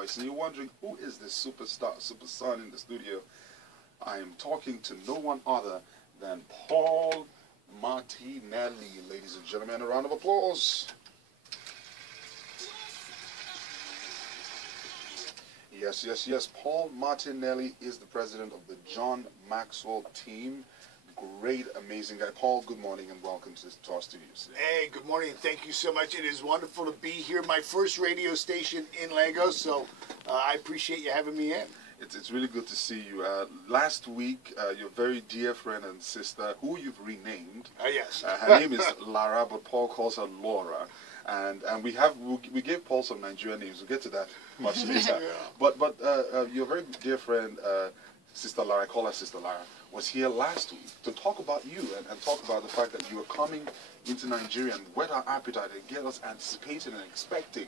And you're wondering, who is this superstar, super son in the studio? I am talking to no one other than Paul Martinelli. Ladies and gentlemen, a round of applause. Yes, yes, yes. Paul Martinelli is the president of the John Maxwell Team. Great, amazing guy. Paul, good morning and welcome to our studios. Hey, good morning. Thank you so much. It is wonderful to be here. My first radio station in Lagos, so I appreciate you having me in. It's really good to see you. Last week, your very dear friend and sister, who you've renamed. Yes. Her name is Lara, but Paul calls her Laura. And we gave Paul some Nigerian names. We'll get to that much later. Yeah. But your very dear friend, Sister Lara, I call her Sister Lara, was here last week to talk about you and talk about the fact that you are coming into Nigeria and whet our appetite and get us anticipating and expecting,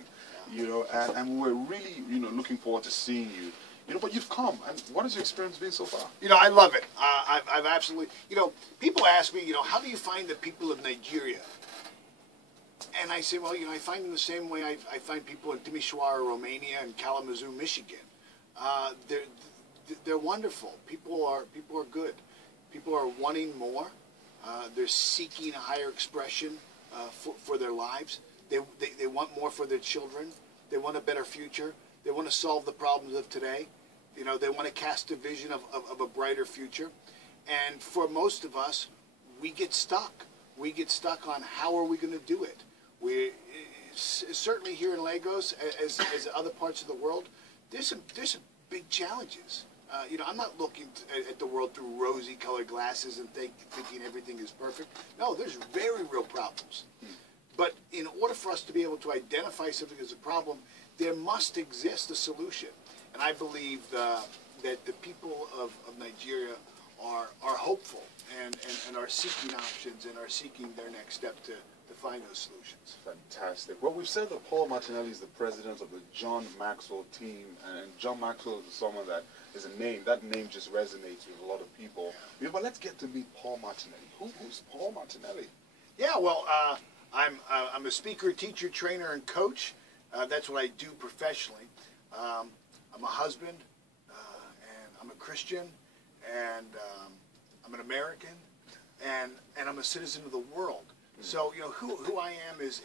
you know, and we're really, you know, looking forward to seeing you. You know, but you've come, and what has your experience been so far? You know, I love it. I've absolutely, you know, people ask me, you know, how do you find the people of Nigeria? And I say, well, you know, I find them the same way I find people in Timisoara, Romania, and Kalamazoo, Michigan. They're wonderful. People are good. People are wanting more. They're seeking a higher expression for their lives. They want more for their children. They want a better future. They want to solve the problems of today. You know, they want to cast a vision of a brighter future. And for most of us, we get stuck. We get stuck on how are we going to do it. We certainly here in Lagos, as other parts of the world, there's some big challenges. You know, I'm not looking at the world through rosy-colored glasses and thinking everything is perfect. No, there's very real problems. But in order for us to be able to identify something as a problem, there must exist a solution. And I believe that the people of Nigeria are hopeful and are seeking options and are seeking their next step to find those solutions. Fantastic. Well, we've said that Paul Martinelli is the president of the John Maxwell Team, and John Maxwell is someone that is a name. That name just resonates with a lot of people. Yeah, but let's get to meet Paul Martinelli. Who's Paul Martinelli? Yeah, well, I'm a speaker, teacher, trainer, and coach. That's what I do professionally. I'm a husband, and I'm a Christian, and I'm an American, and I'm a citizen of the world. So, you know, who I am is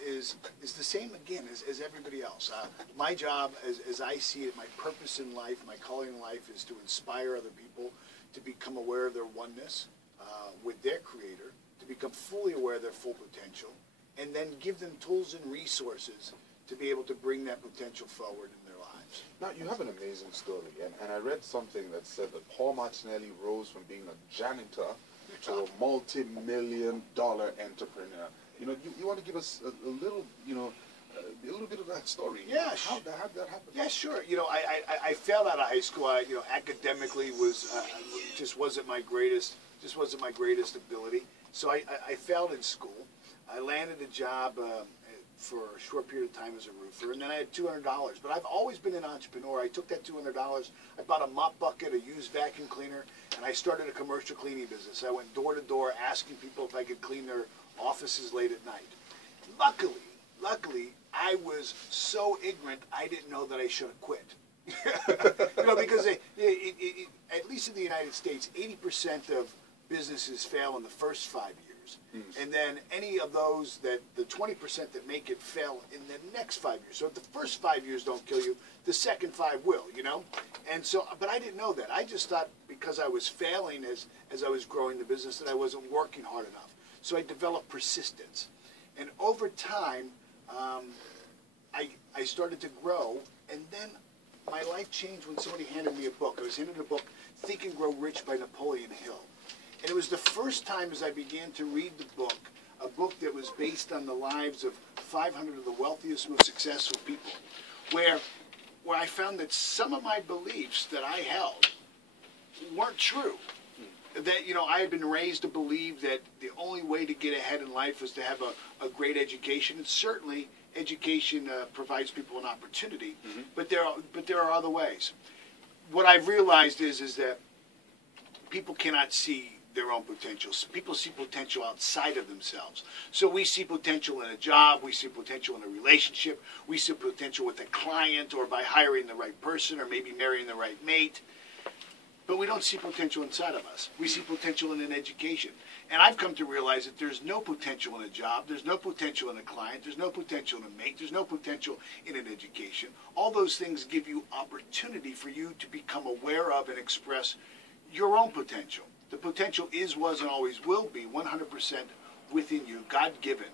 the same, again, as everybody else. My job, as I see it, my purpose in life, my calling in life, is to inspire other people to become aware of their oneness with their Creator, to become fully aware of their full potential, and then give them tools and resources to be able to bring that potential forward in their lives. Now, you have an amazing story, and I read something that said that Paul Martinelli rose from being a janitor to a multi-million-dollar entrepreneur. You know, you want to give us a little, you know, a little bit of that story. Yeah, how did that happen? Yeah, sure. You know, I failed out of high school. You know, academically just wasn't my greatest ability. So I failed in school. I landed a job for a short period of time as a roofer, and then I had $200. But I've always been an entrepreneur. I took that $200, I bought a mop bucket, a used vacuum cleaner, and I started a commercial cleaning business. I went door to door asking people if I could clean their offices late at night. Luckily, I was so ignorant, I didn't know that I should have quit. You know, because at least in the United States, 80% of businesses fail in the first 5 years. And then any of those the 20% that make it fail in the next 5 years. So if the first 5 years don't kill you, the second 5 will, you know? And so, but I didn't know that. I just thought because I was failing as I was growing the business that I wasn't working hard enough. So I developed persistence. And over time, I started to grow, and then my life changed when somebody handed me a book. I was handed a book, Think and Grow Rich by Napoleon Hill. And it was the first time as I began to read the book, a book that was based on the lives of 500 of the wealthiest, most successful people, where I found that some of my beliefs that I held weren't true. That, you know, I had been raised to believe that the only way to get ahead in life was to have a great education, and certainly education provides people an opportunity, but there are other ways. What I've realized is that people cannot see their own potential. People see potential outside of themselves. So we see potential in a job, we see potential in a relationship, we see potential with a client, or by hiring the right person, or maybe marrying the right mate. But we don't see potential inside of us. We see potential in an education. And I've come to realize that there's no potential in a job, there's no potential in a client, there's no potential in a mate, there's no potential in an education. All those things give you opportunity for you to become aware of and express your own potential. The potential is, was, and always will be 100% within you, God-given.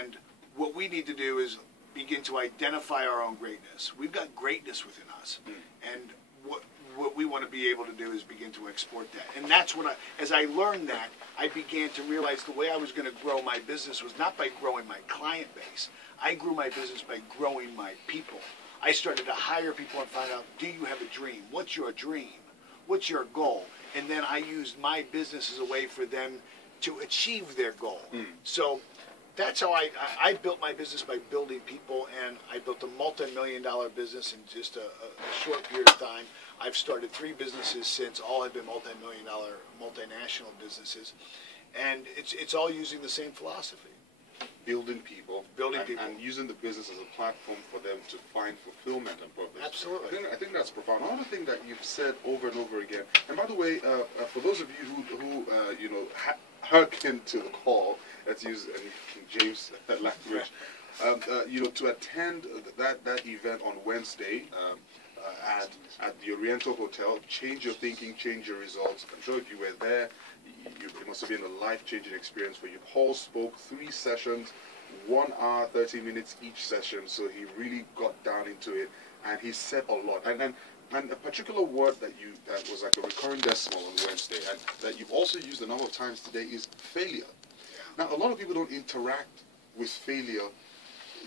And what we need to do is begin to identify our own greatness. We've got greatness within us. And what we want to be able to do is begin to export that. And that's what as I learned that, I began to realize the way I was going to grow my business was not by growing my client base. I grew my business by growing my people. I started to hire people and find out, do you have a dream? What's your dream? What's your goal? And then I used my business as a way for them to achieve their goal. So that's how I built my business, by building people, and I built a multi-million-dollar business in just a short period of time. I've started 3 businesses since. All have been multi-million-dollar, multinational businesses, and it's all using the same philosophy. Building people, and using the business as a platform for them to find fulfillment and purpose. Absolutely. I think that's profound. Another thing that you've said over and over again, and by the way, for those of you who you know, hearken to the call, let's use King James language, you know, to attend that event on Wednesday at the Oriental Hotel, change your thinking, change your results. I'm sure if you were there, it must have been a life-changing experience for you. Paul spoke 3 sessions, 1 hour, 30 minutes each session, so he really got down into it, and he said a lot. And a particular word that was like a recurring decimal on Wednesday, and that you've also used a number of times today, is failure. Now, a lot of people don't interact with failure,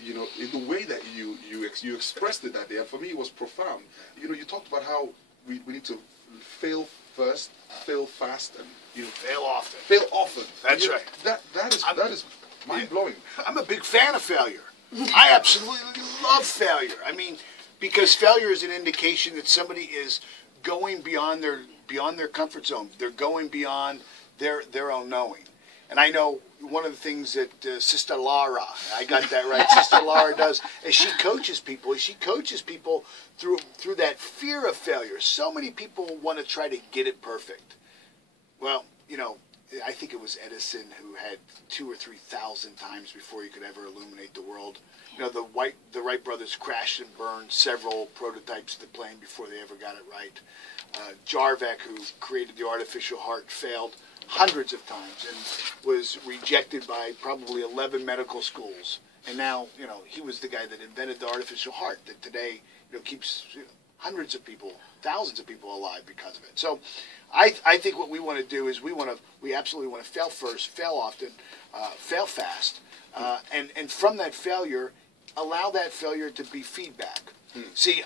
you know, in the way that you expressed it that day, and for me it was profound. You know, you talked about how we need to fail first, fail fast, and, you know, Fail often. Fail often. That's right. That is mind blowing. I'm a big fan of failure. I absolutely love failure. I mean, because failure is an indication that somebody is going beyond their comfort zone. They're going beyond their own knowing. And I know one of the things that Sister Lara, I got that right, Sister Lara does, is she coaches people through that fear of failure. So many people want to try to get it perfect. Well, you know, I think it was Edison who had 2,000 or 3,000 times before he could ever illuminate the world. You know, the Wright brothers crashed and burned several prototypes of the plane before they ever got it right. Jarvik, who created the artificial heart, failed hundreds of times and was rejected by probably 11 medical schools. And now, you know, he was the guy that invented the artificial heart that today, you know, keeps hundreds of people, thousands of people alive because of it. So I think what we want to do is we absolutely want to fail first, fail often, fail fast, and from that failure, allow that failure to be feedback. See,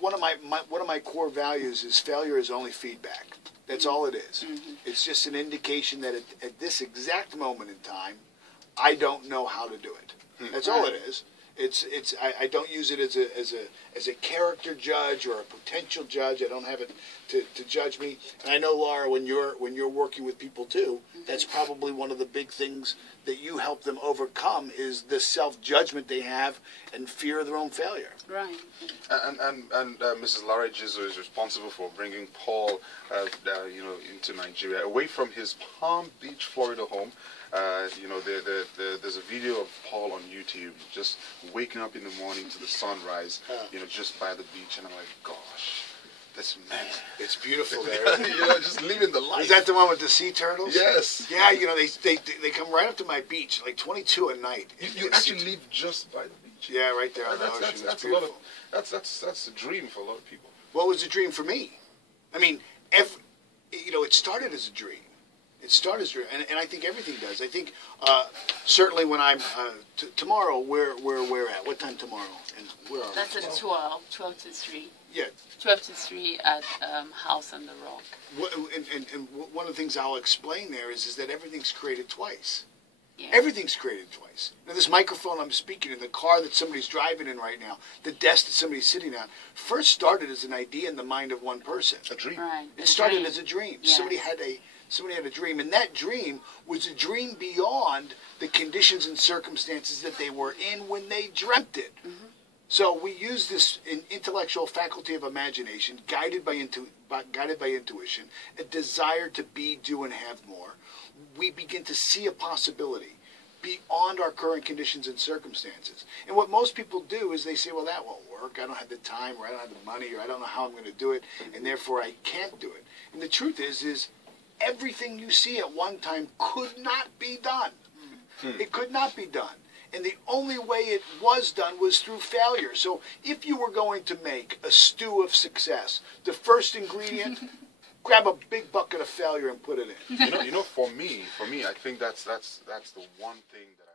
one of my core values is failure is only feedback. That's all it is. It's just an indication that at this exact moment in time, I don't know how to do it. That's all it is. I don't use it as a character judge or a potential judge. I don't have it to judge me. And I know, Laura, when you're working with people too, that's probably one of the big things that you help them overcome is the self-judgment they have and fear of their own failure. Right. And Mrs. Lara Jizo is responsible for bringing Paul, you know, into Nigeria, away from his Palm Beach, Florida home. You know, there's a video of Paul on YouTube just waking up in the morning to the sunrise, you know, just by the beach, and I'm like, gosh, that's amazing. It's beautiful there. You know, just living the life. Is that the one with the sea turtles? Yes. Yeah, you know, they come right up to my beach, like 22 a night. You actually live just by the beach. Yeah, right there on the ocean. That's a lot of. That's a dream for a lot of people. What was a dream for me? I mean, you know, it started as a dream. It started as a dream, and I think everything does. I think certainly when I'm tomorrow, where we're at. What time tomorrow? And where are we? That's at 12 to 3. Yeah. 12 to 3 at House on the Rock. And one of the things I'll explain there is that everything's created twice. Yeah. Everything's created twice. Now, this microphone I'm speaking in, the car that somebody's driving in right now, the desk that somebody's sitting on, first started as an idea in the mind of one person. A dream. Right. It started as a dream. Yes. Somebody had Somebody had a dream, and that dream was a dream beyond the conditions and circumstances that they were in when they dreamt it. So we use this intellectual faculty of imagination, guided by intuition, a desire to be, do, and have more. We begin to see a possibility beyond our current conditions and circumstances. And what most people do is they say, well, that won't work. I don't have the time, or I don't have the money, or I don't know how I'm going to do it, and therefore I can't do it. And the truth is everything you see at one time could not be done. It could not be done. And the only way it was done was through failure. So if you were going to make a stew of success, the first ingredient, grab a big bucket of failure and put it in. For me, I think that's the one thing that